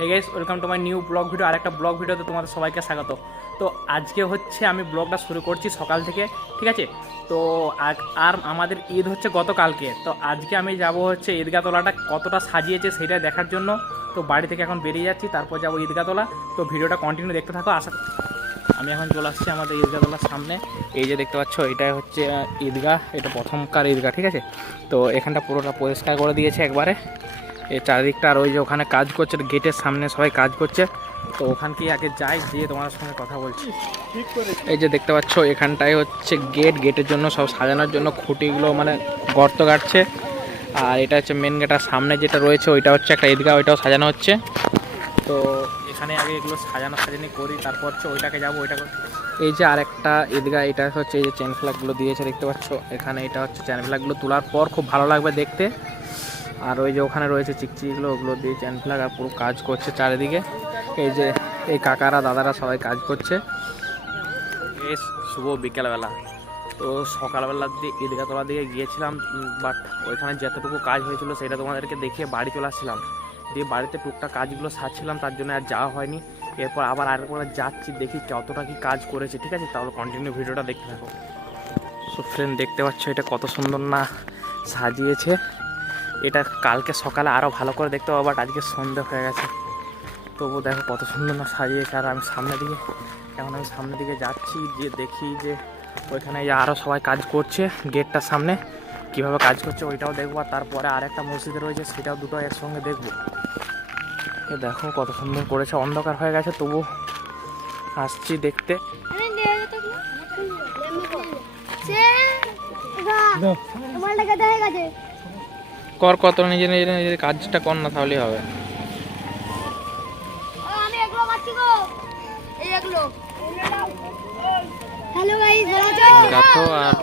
Hey guys, welcome to my new vlog video. আরেকটা vlog ভিডিওতে তোমাদের সবাইকে স্বাগত। তো আজকে হচ্ছে আমি ব্লগটা শুরু করছি সকাল থেকে, ঠিক আছে? তো আর আমাদের ঈদ হচ্ছে গতকালকে। তো আজকে আমি যাব হচ্ছে ঈদগাহতলাটা কতটা সাজিয়েছে সেটা দেখার জন্য। তো বাড়ি থেকে এখন বেরিয়ে যাচ্ছি, তারপর যাবো ঈদগাহতলা। তো ভিডিওটা কন্টিনিউ দেখতে থাকো। আমি এখন চলে আসছি আমাদের ঈদগাহতলার সামনে। এই যে দেখতে পাচ্ছ, এটাই হচ্ছে ঈদগাহ, এটা প্রথমকার ঈদগাহ, ঠিক আছে? তো এখানটা পুরোটা পরিষ্কার করে দিয়েছে একবারে, এই চারিদিকটা। আর ওই যে ওখানে কাজ করছে, গেটের সামনে সবাই কাজ করছে। তো ওখানকেই আগে যাই, গিয়ে তোমার সঙ্গে কথা বলছি। এই যে দেখতে পাচ্ছ, এখানটায় হচ্ছে গেটের জন্য সব সাজানোর জন্য খুঁটিগুলো মানে গর্ত কাটছে। আর এটা হচ্ছে মেন গেটের সামনে যেটা রয়েছে, ওইটা হচ্ছে একটা ঈদগাহ, ওইটাও সাজানো হচ্ছে। তো এখানে আগে এগুলো সাজানি করি, তারপর হচ্ছে ওইটাকে যাবো। এই যে আরেকটা ঈদগাহ, এটা হচ্ছে এই যে চেন ফ্ল্যাগগুলো দিয়েছে দেখতে পাচ্ছ এখানে। এটা হচ্ছে চেন ফ্ল্যাগগুলো তোলার পর খুব ভালো লাগবে দেখতে। আর ওই যে ওখানে রয়েছে চিকচিকিগুলো, ওগুলো দিয়ে চেন ফ্ল্যাগ। আর পুরো কাজ করছে চারিদিকে। এই যে এই কাকারা দাদারা সবাই কাজ করছে। বেশ শুভ বিকেলবেলা। তো সকালবেলার দিয়ে ঈদগাহতলা দিকে গিয়েছিলাম, বাট ওইখানে যতটুকু কাজ হয়েছিল সেটা তোমাদেরকে দেখিয়ে বাড়ি চলে আসছিলাম। দিয়ে বাড়িতে টুকটাক কাজগুলো সারছিলাম, তার জন্য আর যাওয়া হয়নি। এরপর আবার আরেকবার যাচ্ছি, দেখি কতটা কি কাজ করেছে, ঠিক আছে? তাহলে কন্টিনিউ ভিডিওটা দেখতে থাকো। সো ফ্রেন্ড, দেখতে পাচ্ছ এটা কত সুন্দর না সাজিয়েছে। এটা কালকে সকালে আরও ভালো করে দেখতে পাবো, বাট আজকে সন্ধে হয়ে গেছে। তবু দেখো কত সুন্দর না সাজিয়েছে। আর আমি সামনের দিকে যাচ্ছি, যে দেখি যে ওইখানে আরও সবাই কাজ করছে গেটটার সামনে, কিভাবে কাজ করছে ওইটাও দেখবো। আর তারপরে আরেকটা মসজিদ রয়েছে, সেটাও দুটো একসঙ্গে দেখবো। দেখো কত সুন্দর করেছে, অন্ধকার হয়ে গেছে তবু আসছি দেখতে। কর কত নিজের কাজটা কর না, তাহলেই হবে। হ্যালো গাইস, দেখো আর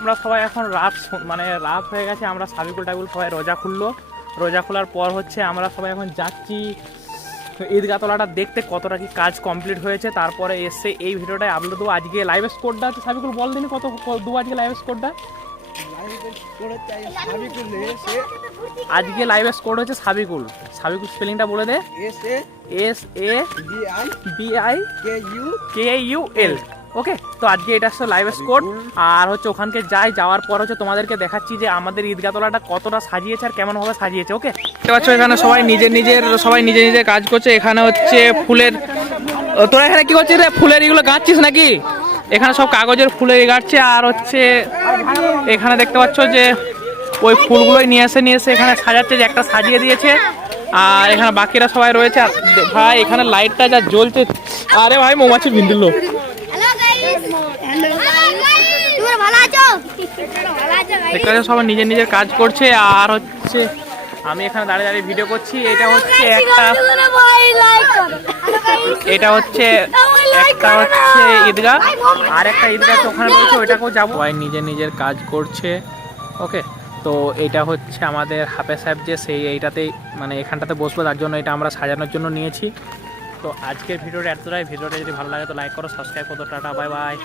আমরা সবাই এখন রাত হয়ে গেছে। আমরা সাবিকুল টাবিকুল সবাই রোজা খুললো। রোজা খোলার পর হচ্ছে আমরা সবাই এখন যাচ্ছি ঈদগাহতলাটা দেখতে কতটা কি কাজ কমপ্লিট হয়েছে। তারপরে এসে এই ভিডিওটাই আপলোড দেবো। আজকে লাইভ স্কোরটা হচ্ছে সাবিকুল বল দিন কত দেবো আজকে লাইভ স্কোরটা। আজকে লাইভ স্কোর হচ্ছে সাবিকুল স্পেলিংটা বলে দে। SABIKUL। ওকে, তো আজকে এটা হচ্ছে লাইভ স্কোর। আর হচ্ছে ওখানকে যাওয়ার পর হচ্ছে তোমাদেরকে দেখাচ্ছি যে আমাদের ঈদগাহতলাটা কতটা সাজিয়েছে আর কেমন ভাবে সাজিয়েছে। ওকে, দেখতে পাচ্ছ এখানে সবাই নিজের কাজ করছে। এখানে হচ্ছে ফুলের, তোরা এখানে কি করছিস রে? ফুলের এগুলো গাঁচ্ছিস নাকি? এখানে সব কাগজের ফুলের গাঁটছে। আর হচ্ছে এখানে দেখতে পাচ্ছ যে ওই ফুলগুলোই নিয়ে এসে এখানে সাজাচ্ছে, যে একটা সাজিয়ে দিয়েছে। আর এখানে বাকিরা সবাই রয়েছে। ভাই এখানে লাইটটা যা জ্বলছে, আরে ভাই মৌমাছির ভিন্ডিল। সবাই নিজের কাজ করছে। আর হচ্ছে আমি এখানে দাঁড়িয়ে ভিডিও করছি। এটা হচ্ছে একটা ঈদগাহ। আর একটা ঈদগাহ ওখানে রয়েছে, ওইটাকেও যাবো। সবাই নিজের কাজ করছে। ওকে, তো এটা হচ্ছে আমাদের হাফেজ সাহেব, যে এইটাতেই মানে এখানটাতে বসবো, তার জন্য এটা আমরা সাজানোর জন্য নিয়েছি। তো আজকের ভিডিওটা এতটাই। ভিডিওটা যদি ভালো লাগে তো লাইক করো, সাবস্ক্রাইব করো। Tata, bye bye.